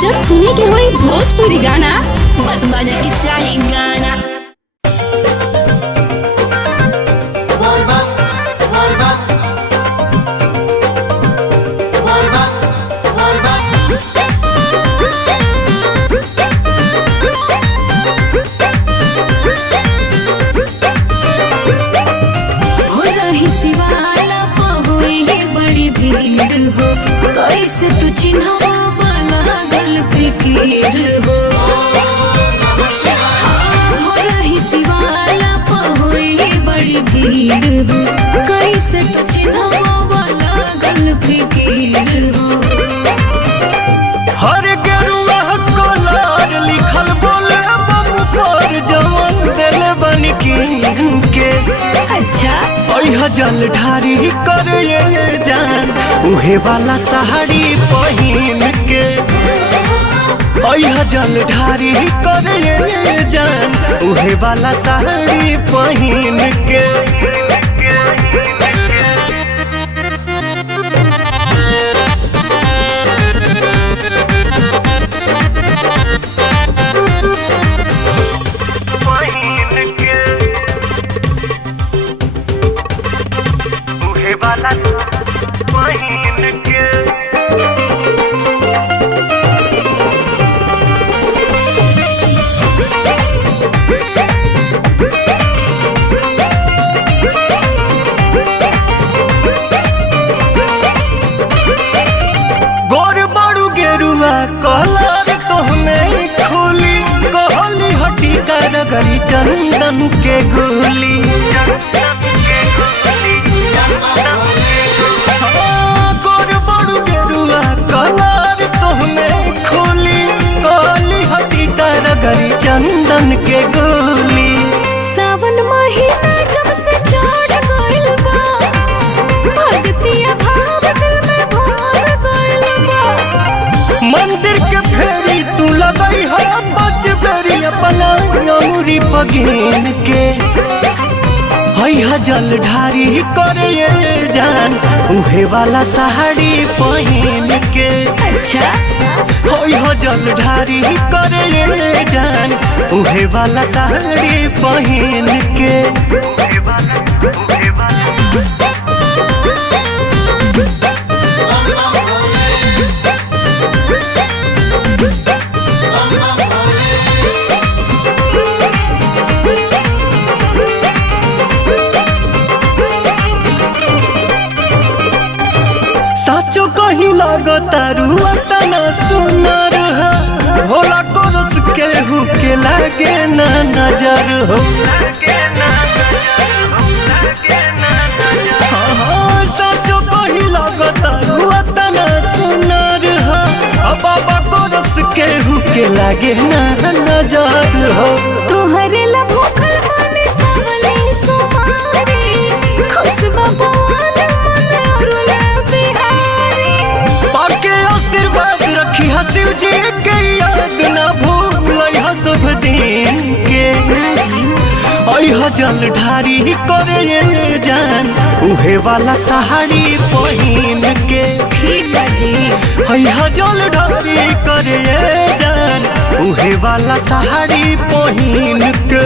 जब सुने के होई भोजपुरी गाना बस बजे के चाही गाना। कैसे तू चिन्हवा लागल फिकीर हो हो रही शिवाला पहुई बड़ी भीड़ हो कैसे तू चिन्हवा लागल फिकीर हो। हर गेरुआ कलर लिखल बोले बम पर जवन दिल बन के अच्छा ओह जल ढारी कर जान उहे वाला साड़ी पहिन के ओह जल ढारी कर जान उहे वाला साड़ी पहिन के। कलर तोहमे खोली कहली हटी करगरी चंदन के गोली गोर बड़ू गेरुआ कलर तोहमे खोली कहली हटी करगरी चंदन के गोली। सावन महीना जब से चढ़ गइल बा भक्तिया भाव दिल में भर गइल बा। मंदिर के फेरी तू लगई है बच बेरी अपना अमूरी पगीन के है जल ढारी करे जान उहे वाला साड़ी पहिन के। अच्छा है जल ढारी करे जान उहे वाला साड़ी पहिन के। साचो कहीं लागता रुआ तना सुनर हो भोला कोरस के हु के लागे ना नजर हो। साचो कहीं लागता रुआ तना सुनर हो बाबा कोरस के हु के लागे ना नजर हो। तोहरे ला भूखल माने सावली सुमारी खुशबा पवन मन अरुण बिहारी पाके आशीर्वाद रखी शिव जी के याद ना भूल शुभ दिन के। ओह जल ढारी करे जान उहे वाला साड़ी पहिन के। ठीक बा जी है जल ढारी करे जान उहे वाला साड़ी पहिन के।